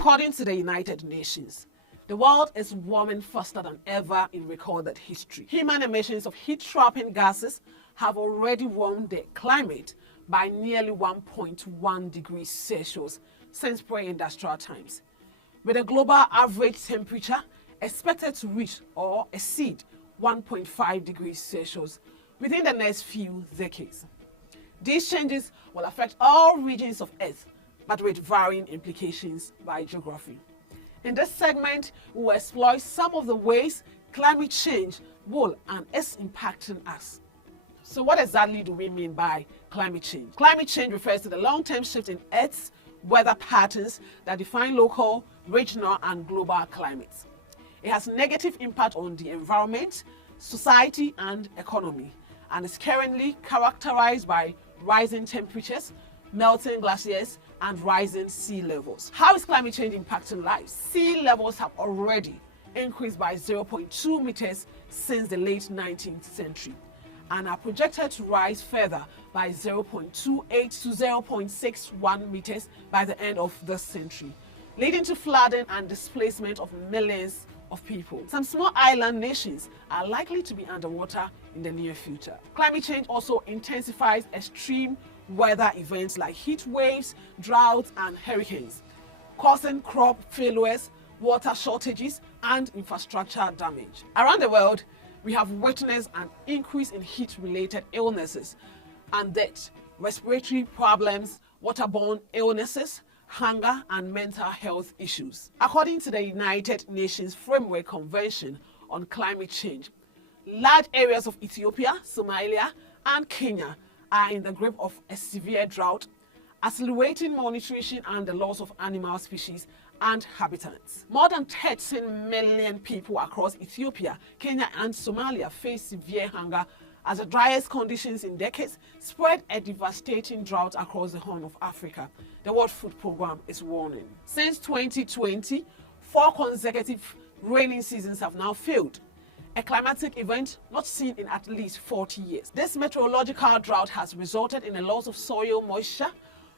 According to the United Nations, the world is warming faster than ever in recorded history. Human emissions of heat-trapping gases have already warmed the climate by nearly 1.1 degrees Celsius since pre-industrial times, with a global average temperature expected to reach or exceed 1.5 degrees Celsius within the next few decades. These changes will affect all regions of Earth, but with varying implications by geography. In this segment, we will explore some of the ways climate change will and is impacting us. So what exactly do we mean by climate change? Climate change refers to the long-term shift in Earth's weather patterns that define local, regional, and global climates. It has a negative impact on the environment, society, and economy, and is currently characterized by rising temperatures, melting glaciers, and rising sea levels. How is climate change impacting lives? Sea levels have already increased by 0.2 meters since the late 19th century and are projected to rise further by 0.28 to 0.61 meters by the end of this century, leading to flooding and displacement of millions of people. Some small island nations are likely to be underwater in the near future. Climate change also intensifies extreme weather events like heat waves, droughts, and hurricanes, causing crop failures, water shortages, and infrastructure damage. Around the world, we have witnessed an increase in heat-related illnesses and death, respiratory problems, waterborne illnesses, hunger, and mental health issues. According to the United Nations Framework Convention on Climate Change, large areas of Ethiopia, Somalia, and Kenya are in the grip of a severe drought, accelerating malnutrition and the loss of animal species and habitats. More than 13 million people across Ethiopia, Kenya, and Somalia face severe hunger as the driest conditions in decades spread a devastating drought across the Horn of Africa. The World Food Programme is warning. Since 2020, 4 consecutive rainy seasons have now failed, a climatic event not seen in at least 40 years. This meteorological drought has resulted in a loss of soil moisture,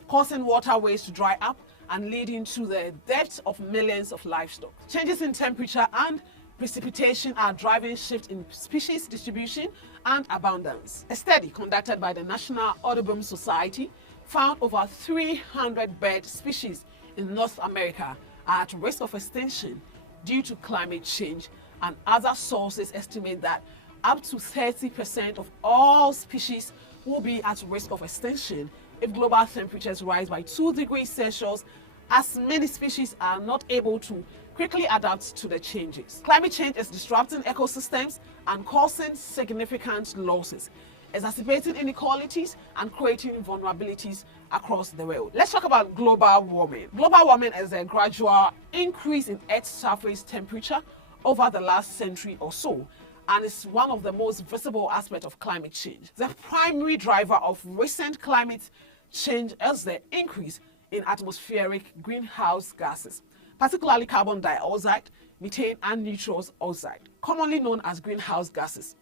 causing waterways to dry up and leading to the death of millions of livestock. Changes in temperature and precipitation are driving shifts in species distribution and abundance. A study conducted by the National Audubon Society found over 300 bird species in North America are at risk of extinction due to climate change, and other sources estimate that up to 30% of all species will be at risk of extinction if global temperatures rise by 2 degrees Celsius, as many species are not able to quickly adapt to the changes. Climate change is disrupting ecosystems and causing significant losses, exacerbating inequalities and creating vulnerabilities across the world. Let's talk about global warming. Global warming is a gradual increase in Earth's surface temperature over the last century or so, and is one of the most visible aspects of climate change. The primary driver of recent climate change is the increase in atmospheric greenhouse gases, particularly carbon dioxide, methane, and nitrous oxide, commonly known as greenhouse gases.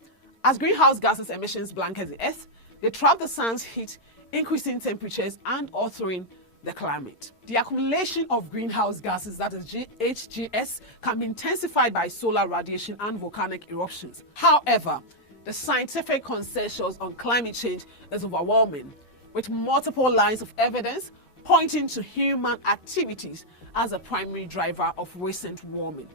As greenhouse gases emissions blanket the Earth, they trap the sun's heat, increasing temperatures and altering the climate. The accumulation of greenhouse gases, that is HGS, can be intensified by solar radiation and volcanic eruptions. However, the scientific consensus on climate change is overwhelming, with multiple lines of evidence pointing to human activities as a primary driver of recent warming,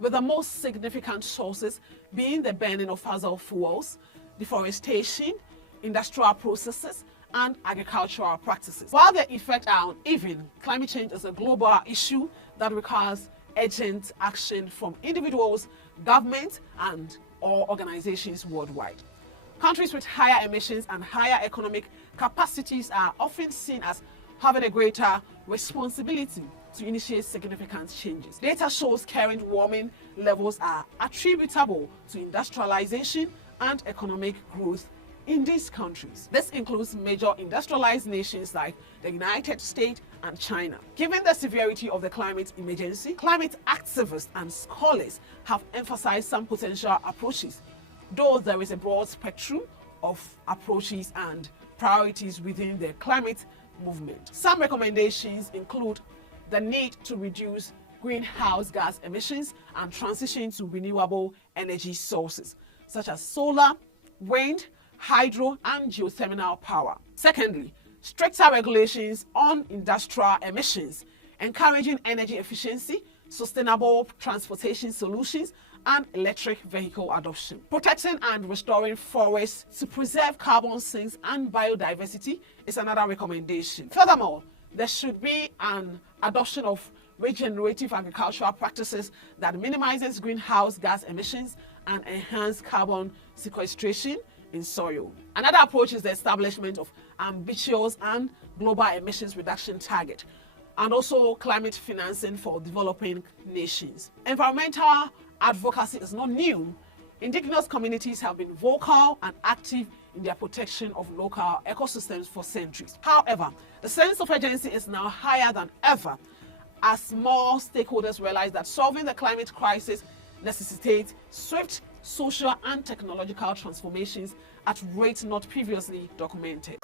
with the most significant sources being the burning of fossil fuels, deforestation, industrial processes, and agricultural practices. While the effects are uneven, climate change is a global issue that requires urgent action from individuals, governments, and all organizations worldwide. Countries with higher emissions and higher economic capacities are often seen as having a greater responsibility to initiate significant changes. Data shows current warming levels are attributable to industrialization and economic growth in these countries. This includes major industrialized nations like the United States and China. Given the severity of the climate emergency, climate activists and scholars have emphasized some potential approaches, though there is a broad spectrum of approaches and priorities within the climate movement. Some recommendations include the need to reduce greenhouse gas emissions and transition to renewable energy sources such as solar, wind, hydro, and geothermal power. Secondly, stricter regulations on industrial emissions, encouraging energy efficiency, sustainable transportation solutions, and electric vehicle adoption. Protecting and restoring forests to preserve carbon sinks and biodiversity is another recommendation. Furthermore, there should be an adoption of regenerative agricultural practices that minimizes greenhouse gas emissions and enhance carbon sequestration in soil. Another approach is the establishment of ambitious and global emissions reduction target, and also climate financing for developing nations. Environmental advocacy is not new. Indigenous communities have been vocal and active in their protection of local ecosystems for centuries. However, the sense of urgency is now higher than ever as more stakeholders realize that solving the climate crisis necessitates swift social and technological transformations at rates not previously documented.